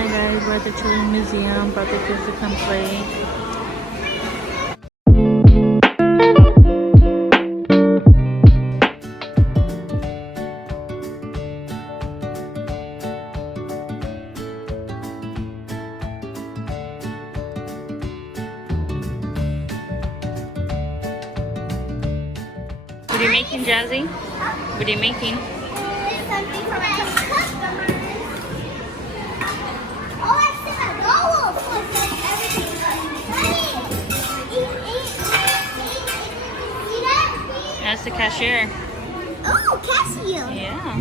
Hi guys, we're at the Children's Museum, brought the kids to come play. What are you making, Jazzy? What are you making? Something for my customer. Oh, I see my goal. See that? That's the cashier. Oh, cashier. Yeah.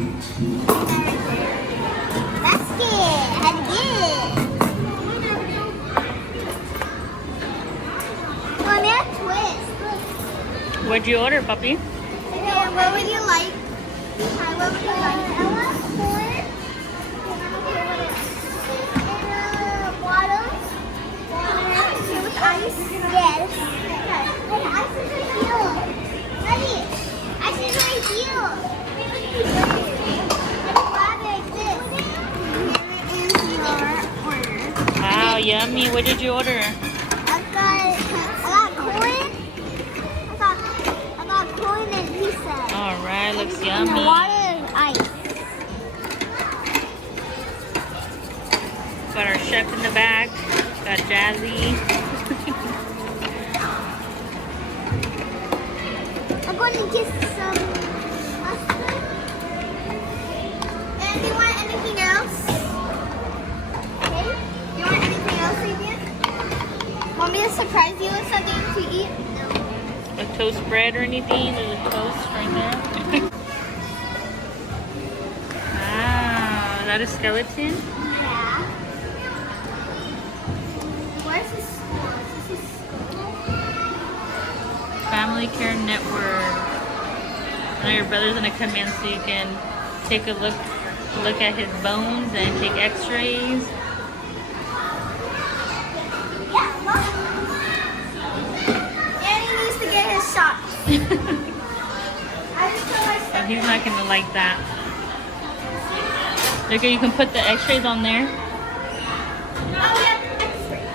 Basket. How to get it? Oh, man, twist. What'd you order, puppy? Okay, what would you like? Hi, what would you like? I want corn. Water. Water with ice. Yes. Okay. Ice is right here. Ready? Ice is right here. Grab it like this. Here is your order. Wow, yummy. What did you order? I got corn. I got corn and pizza. All right, looks And yummy. water and ice. Got our chef in the back. Got Jazzy. I'm going to get some mustard. And do you want anything else? Okay. Do you want anything else, Adrian? Want me to surprise you with something to eat? No. A toast bread or anything? There's a toast right there. Wow, is that a skeleton? Yeah. Where's the school? Is this a school? Family Care Network. Now your brother's gonna come in so you can take a look at his bones and take x-rays. Yeah, look. And he needs to get his shot. I just put my Oh, stuff. he's not gonna like that. Look, you can put the x-rays on there. Oh, yeah, X-ray.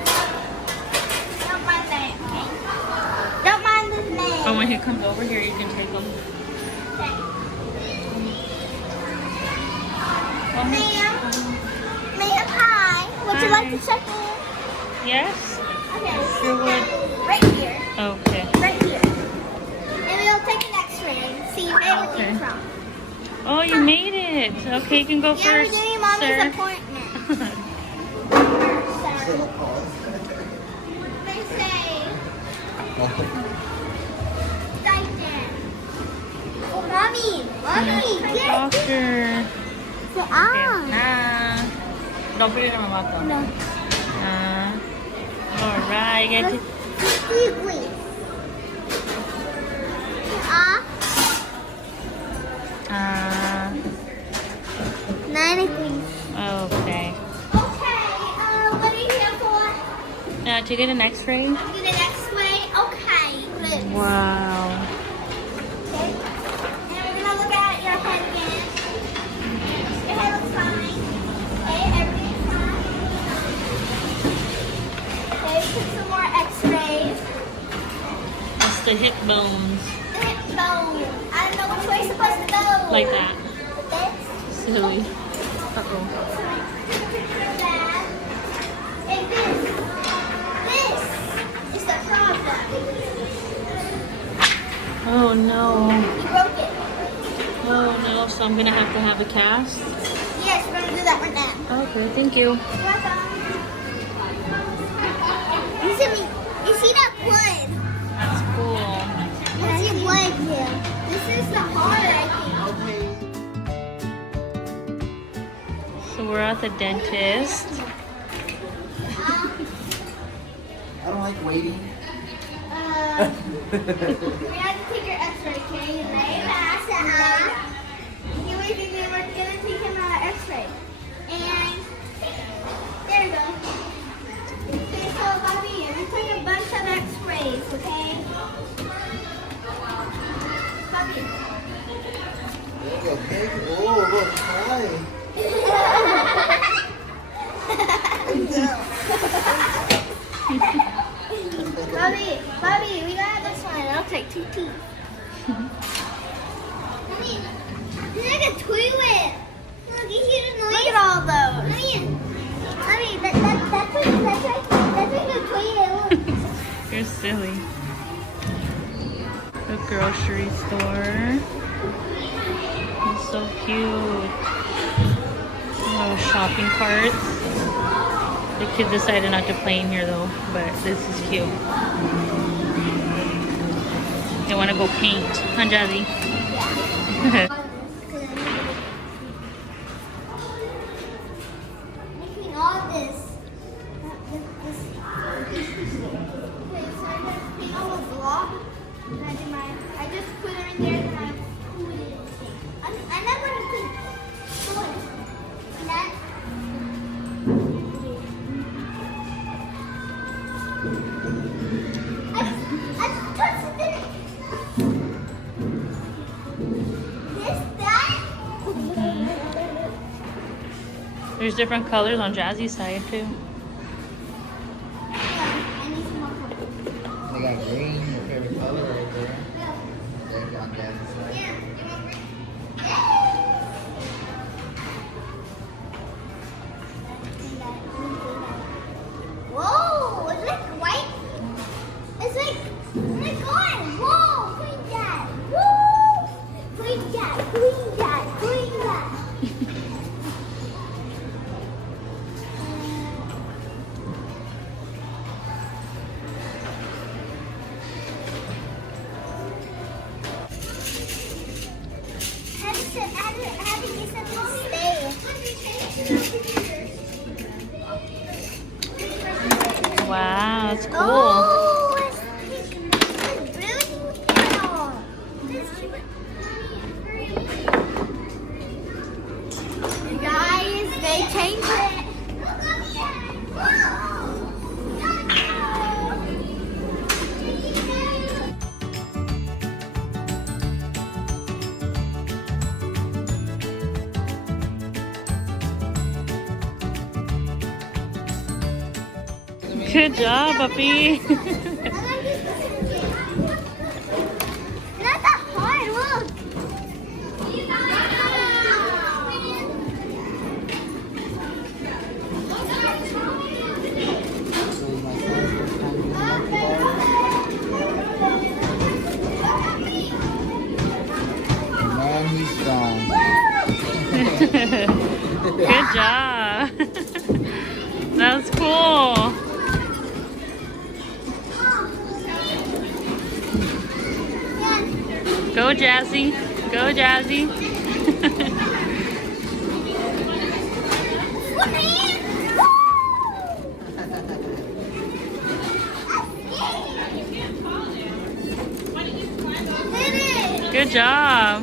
Don't mind that, okay? Don't mind this man. Oh, when he comes over here, you can take them. Okay. Oh, Ma'am, hi. Would you like to check in? yes? Okay, Sure sit would. down right here. Okay. Right here. And we'll take an X-ray and see where it came Okay. from. Oh, you made it. Okay, you can go Yeah, we're first, doing mommy's sir. appointment. They say, right there. Oh, mommy, get Doctor. the Okay. arm. Don't put it in my mouth. No. All right. Get to Squiggly. Ah, 90. Okay. Okay, what are you here for? To get an x-ray? I'm gonna X-ray. Okay, good. Wow. Okay. And we're gonna look at your head again. Your head looks fine. Okay, everything's fine. Okay, put some more X-rays. That's the hip bones. The hip bone. I don't know which way you're supposed to go. Like that. With this. Silly. Uh-oh. Picture of that. And this is the problem. Oh, no. You broke it. Oh, no. So I'm going to have a cast? Yes, we're gonna do that right now. Okay, thank you. You see me? You see that blood? That's cool. You see blood here. This is the heart, I So we're at the dentist. think. I don't like waiting. We have to take your X-ray, okay? Lay back. You wait, baby. We're gonna take him X-ray. And there you go. Okay, so Bobby, we took a bunch of X-rays, okay? Bobby. Okay. Oh, look, hi. two teeth. Mommy, it's like a toilet. Look, you hear the noise? Look at all those. Mommy, that's like a toilet. Look. You're silly. The grocery store. It's so cute. Little shopping carts. The kids decided not to play in here though, but this is cute. They want to go paint, huh, Jazzy? Yeah. Making all this. Wait, so I'm gonna paint all the block. And I just put it in there and I put it in. I'm not gonna paint. And then I touched it. This, that. There's different colors on Jazzy's side too. I need some more color. They got green, your favorite color right there. Yeah. There's on Dad's side. Yeah. You want green? Whoa! It's like white. It's like, oh my god! Whoa! Green dad! Woo! Green dad! Green dad! Green dad! How did you set this stay? Wow, that's cool. Oh, it's really cool. You guys, they changed it. Good job, puppy. Not that hard, look. So is my son first time using monkey ball? Man, he's strong. Good job. That was cool. Go Jazzy. Go Jazzy. Good job.